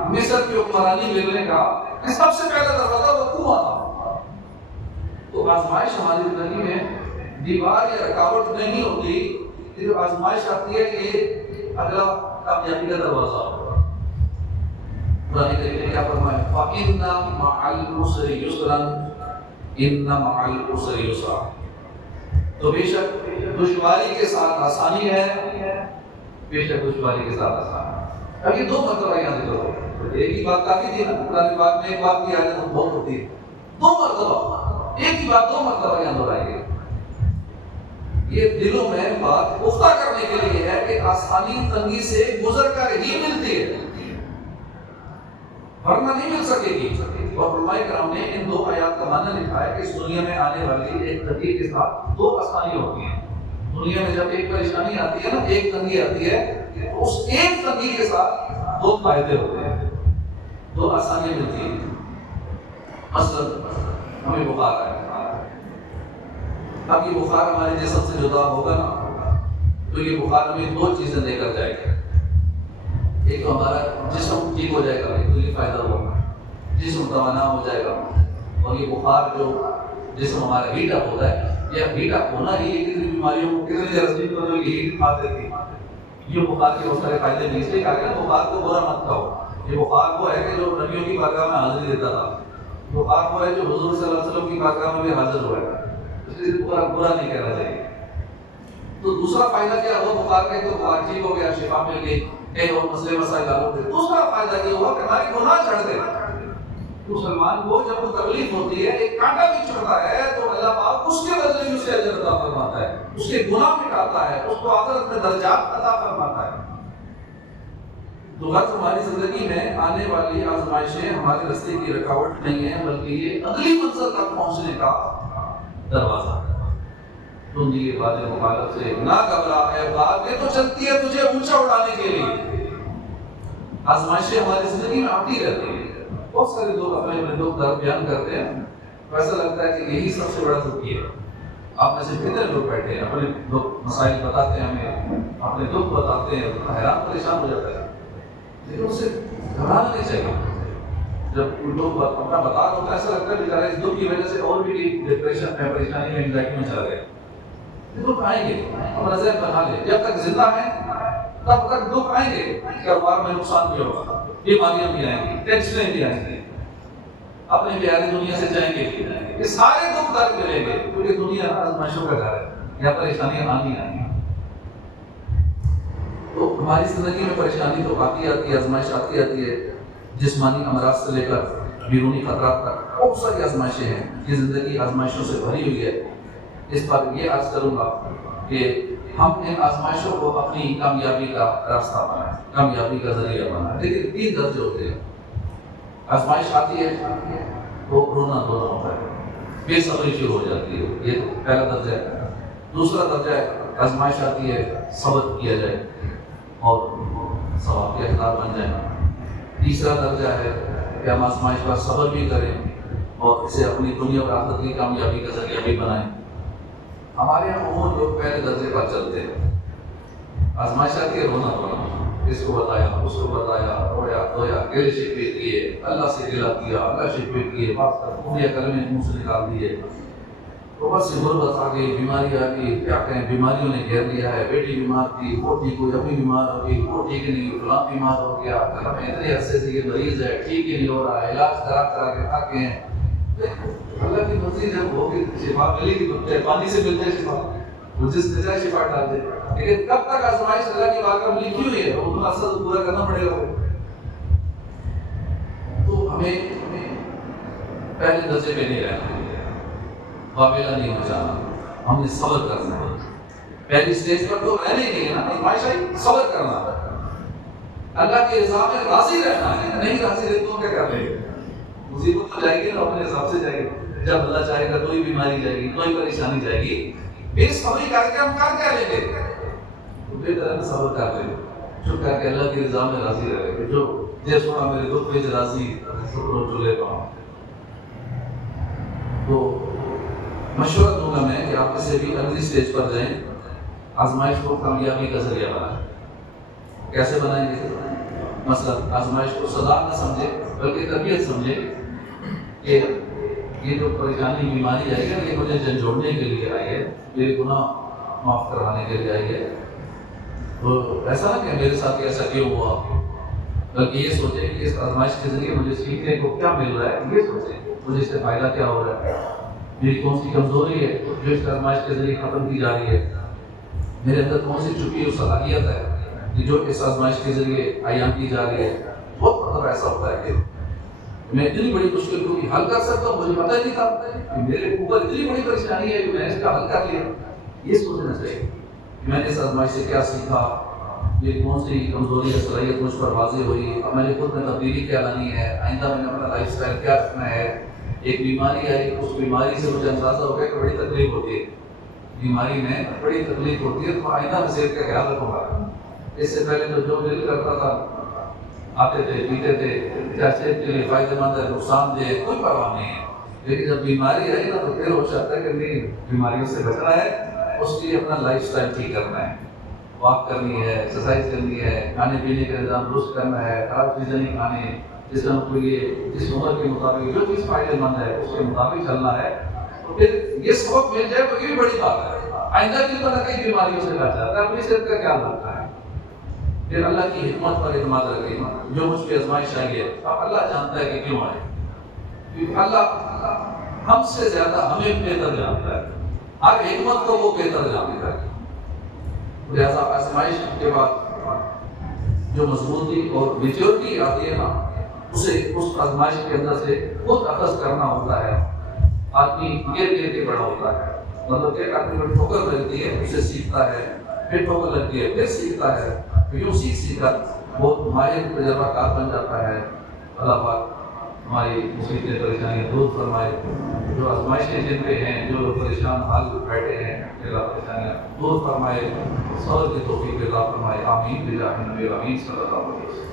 مصر کی حکمرانی ملنے کا سب سے پہلا دروازہ وہ کنواں تھا۔ تو آزمائش ہماری زندگی میں دیوار یا رکاوٹ نہیں ہوتی، صرف آزمائش آتی ہے کہ اگلا کامیابی کا دروازہ ہوگا۔ قرآن کریم نے کیا فرمایا؟ فَإِنَّ مَعَ الْعُسْرِ يُسْرًا إِنَّ مَعَ الْعُسْرِ يُسْرًا، تو بے شک دشواری کے ساتھ آسانی ہے، بے شک دشواری کے ساتھ آسانی ہے۔ اب یہ دو مرتبہ یہاں ذکر ہو، ایک ہی بات کافی تھی نا، قرآن پاک میں ایک بات کی عادت بہت ہوتی ہے، دو مرتبہ ایک ہی بات دو مرتبہ یہاں دہرائی گئی۔ یہ دلوں میں بات پختہ کرنے کے لیے ہے کہ آسانی تنگی سے گزر کر ہی ملتی ہے، ورنہ نہیں مل سکے گی۔ اور علماء کرام نے ان دو آیات کا معنی لکھا ہے کہ اس دنیا میں آنے والی ایک تنگی کے ساتھ دو آسانی ہوتی ہیں۔ دنیا میں جب ایک پریشانی آتی ہے نا، ایک تنگی آتی ہے، تو اس ایک تنگی کے ساتھ دو فائدے ہوتے ہیں، دو آسانیاں ملتی ہیں۔ مثلاً ہمیں بخار آئے، اب یہ بخار ہمارے جسم سے جدا ہوگا نا، تو یہ بخار ہمیں دو چیزیں دے کر جائے گا۔ ایک تو ہمارا جسم ٹھیک ہو جائے گا، تو یہ فائدہ ہوگا، جسم توانا ہو جائے گا۔ اور یہ بخار جو جسم ہمارا ہیٹ اپ ہوتا ہے، یہ ہیٹ اپ ہونا ہی کتنی بیماریوں کو، کتنی رسمی کو جو ہیٹ مار دیتی ہے۔ یہ بخار کے بہت سارے فائدے نہیں، اس لیے کہا کہ بخار کو برا مت کھاؤ۔ یہ بخار وہ ہے کہ جو نبیوں کی بارگاہ میں حاضری دیتا تھا، بخار وہ ہے جو حضور صلی اللہ علیہ وسلم کی بارگاہ میں بھی حاضر ہوا ہے، اس لیے برا نہیں کہنا چاہیے۔ تو دوسرا فائدہ کیا ہوا بخار کا؟ تو بخار ٹھیک ہو گیا، شفا مل گئی، ایک اور مسئلے مسائل حل ہو گئے۔ دوسرا فائدہ یہ ہوا کہ ہمارے گناہ جھڑ گئے۔ مسلمان کو جب کوئی تکلیف ہوتی ہے، ایک کانٹا بھی چڑھتا ہے، تو اللہ پاک اس کے بدلے میں اسے اجر عطا فرماتا ہے، اس کے گناہ مٹاتا ہے، اس کو آخرت میں درجات عطا فرماتا ہے۔ تو غرض ہماری زندگی میں آنے والی آزمائشیں ہمارے راستے کی رکاوٹ نہیں ہے، بلکہ یہ اگلی منزل تک پہنچنے کا دروازہ ہے۔ دنیا کے بعد مخالف سے نہ گھبرا ہے، بات یہ تو چلتی ہے تجھے اونچا اڑانے کے لیے۔ آزمائشیں ہماری زندگی میں آتی رہتی ہیں۔ بہت سارے لوگ اپنے دکھ درد بیان کرتے ہیں، تو ایسا لگتا ہے کہ یہی سب سے بڑا دکھ ہے۔ آپ میں سے کتنے لوگ بیٹھے ہیں اپنے دکھ مسائل بتاتے ہیں، ہمیں اپنے دکھ بتاتے ہیں، حیران پریشان ہو جاتا ہے، لیکن اسے گھبرانا نہیں چاہیے۔ جب لوگ اپنا بتا رہے ہوتا ہے، ایسا لگتا ہے بیچارہ اس دکھ کی وجہ سے اور بھی ڈپریشن میں، پریشانی میں، انزائٹی میں چلا گیا۔ دکھ آئیں گے، اپنا ذہن بنا لیں، جب تک زندہ ہیں تب تک دکھ آئیں گے، کاروبار میں نقصان بھی ہوگا، بیماریاں بھی آئیں گی، ٹینشنیں بھی آئیں گی، اپنے پیاری دنیا سے جائیں گے، یہ سارے دکھ درد ملیں گے، کیونکہ دنیا آزمائشوں کا گھر ہے، یہاں پریشانیاں آنی آنی۔ تو ہماری زندگی میں پریشانی تو آتی ہے، آزمائش آتی ہے، جسمانی امراض سے لے کر بیرونی خطرات تک بہت ساری آزمائشیں ہیں۔ یہ زندگی آزمائشوں سے بھری ہوئی ہے۔ اس پر یہ عرض کروں گا کہ ہم ان آزمائشوں کو اپنی کامیابی کا راستہ بنائیں، کامیابی کا ذریعہ بنائیں۔ لیکن 3 درجے ہوتے ہیں۔ آزمائش آتی ہے تو رونا دھونا ہوتا ہے، بے صبری شروع ہو جاتی ہے، یہ پہلا درجہ ہے۔ دوسرا درجہ ہے آزمائش آتی ہے، صبر کیا جائے اور ثواب کے حقدار بن جائیں۔ تیسرا درجہ ہے کہ ہم آزمائش پر صبر بھی کریں اور اسے اپنی دنیا اور آخرت کی کامیابی کا ذریعہ بھی بنائیں۔ ہمارے یہاں عموماً لوگ پہلے درجے پر چلتے ہیں، آزمائش آتی ہے، رونا دھونا، اس کو بتایا، اس کو بتایا، رویا دھویا، گلے شکوے کیے، اللہ سے گلا کیا، اللہ شکوے کیے، بات کر پورے کلمے منہ سے نکال دیے، اوپر سے غربت آ گئی، بیماری آ گئی، کیا کہیں، بیماریوں نے گھیر لیا ہے، بیٹی بیمار تھی، وہ ٹھیک ہوئی، امی بیمار ہو گئی، وہ ٹھیک نہیں، فلاں بیمار ہو گیا، گھر میں اتنے عرصے سے یہ مریض ہے، ٹھیک ہی نہیں ہو رہا ہے، علاج کرا کے تھک گئے ہیں۔ اللہ کی مرضی جب ہوگی شفا ملے گی، تو پانی سے ملتے شفا، وہ جس نے چاہے شفا ڈال دے، لیکن کب تک آزمائش اللہ کی بارگاہ میں لکھی ہوئی ہے، وہ اثر پورا کرنا پڑے گا۔ تو ہمیں پہلے درجے پہ نہیں رہنا، قابلہ نہیں ہو جانا، ہم نے صبر کرنا ہے۔ پہلی سٹیج پر تو رہنے ہی نہیں ہے نا، آزمائش آئی، صبر کرنا ہے، اللہ کے رضا میں راضی رہنا ہے۔ نہیں راضی رہے تو کیا کر لیں گے؟ مصیبت تو جائے گی نا، اپنے حساب سے جائے گی۔ جب اللہ چاہے گا کوئی بیماری جائے گی، کوئی پریشانی جائے گی، پھر صبر کر کے ہم کیا لیں گے؟ تو بہتر ہے صبر کر لیں، چپ کر کے اللہ کی رضا میں راضی رہے، جو جیسے سونا میرے دکھ پہ راضی شکر چلے پاؤں۔ تو مشورہ دوں گا میں کہ آپ اسے بھی اگلی سٹیج پر جائیں، آزمائش کو کامیابی کا ذریعہ بنائیں۔ کیسے بنائیں گے؟ مثلا آزمائش کو سزا نہ سمجھے بلکہ تربیت سمجھے کہ یہ جو پریشانی بیماری آئی ہے، یہ مجھے جھنجھوڑنے کے لیے آئی ہے، میرے گناہ معاف کروانے کے لیے آئی ہے، تو ایسا نہ کہ میرے ساتھ ایسا کیوں ہوا، بلکہ یہ سوچیں کہ اس آزمائش کے ذریعے مجھے سیکھنے کو کیا مل رہا ہے، یہ سوچیں مجھے اس سے فائدہ کیا ہو رہا ہے، میری کون سی کمزوری ہے جو اس آزمائش کے ذریعے ختم کی جا رہی ہے، میرے اندر کون سی چھپی ہوئی صلاحیت ہے کہ جو اس آزمائش کے ذریعے عیان کی جا رہی ہے۔ بہت مطلب ایسا ہوتا ہے کہ میں اتنی بڑی مشکل کو بھی حل کر سکتا ہوں، مجھے پتہ ہی نہیں تھا کہ میرے اوپر اتنی بڑی پریشانی ہے کہ میں نے اس کا حل کر لیا۔ یہ سوچنا چاہیے کہ میں نے اس آزمائش سے کیا سیکھا، یہ کون سی کمزوری یا صلاحیت مجھ پر واضح ہوئی، اب میں نے خود میں تبدیلی کیا لانی ہے، آئندہ میں نے اپنا لائف اسٹائل کیا رکھنا ہے۔ ایک بیماری آئی، اس بیماری سے مجھے اندازہ ہو گیا کہ بڑی تکلیف ہوتی ہے، بیماری میں بڑی تکلیف ہوتی ہے، تو آئندہ میں صحت کا خیال رکھوں گا۔ اس سے پہلے جو دل کرتا تھا، آتے تھے پیتے تھے، کیا صحت کے لیے فائدہ مند ہے نقصان دہ کوئی پرواہ نہیں ہے، لیکن جب بیماری آئی نا تو پھر ہوش آتا ہے کہ نہیں، بیماریوں سے بچنا ہے، اس کے لیے اپنا لائف اسٹائل ٹھیک کرنا ہے، واک کرنی ہے، ایکسرسائز کرنی ہے، کھانے پینے کا نظام درست کرنا ہے، خراب چیزیں نہیں کھانی، جس ہم کو یہ جس عمر کے مطابق جو چیز فائدہ مند ہے اس کے مطابق چلنا ہے، تو پھر یہ سبق مل جائے تو یہ بھی بڑی بات ہے۔ آئندہ کی طرح کئی بیماریوں سے بچ جاتا ہے، اپنی صحت کا خیال رکھتا ہے، پھر اللہ کی حکمت پر اعتماد رکھے جو مجھ پہ آزمائش آئی ہے، اب اللہ جانتا ہے کہ کیوں آئے، کیونکہ اللہ ہم سے زیادہ ہمیں بہتر جانتا ہے، ہر حکمت کو وہ بہتر جانتا ہے۔ لہٰذا آزمائش کے بعد جو مضبوطی اور میچورٹی آتی ہے نا، اسے اس آزمائش کے اندر سے خود اخذ کرنا ہوتا ہے، آدمی گر کے بڑا ہوتا ہے، مطلب کہ آدمی کو ٹھوکر لگتی ہے اسے سیکھتا ہے، پھر ٹھوکر لگتی ہے پھر سیکھتا ہے، یوں سیکھ کر بہت ماہر تجربہ کار بن جاتا ہے۔ اللہ پاک ہماری مصیبتیں پریشانیاں دور فرمائے، جو آزمائشیں جن پہ ہیں، جو پریشان حال بیٹھے ہیں، اللہ پریشانیاں دور فرمائے، صبر کی توفیق عطا فرمائے، آمین بجاہ نبی امین صلی اللہ علیہ وسلم۔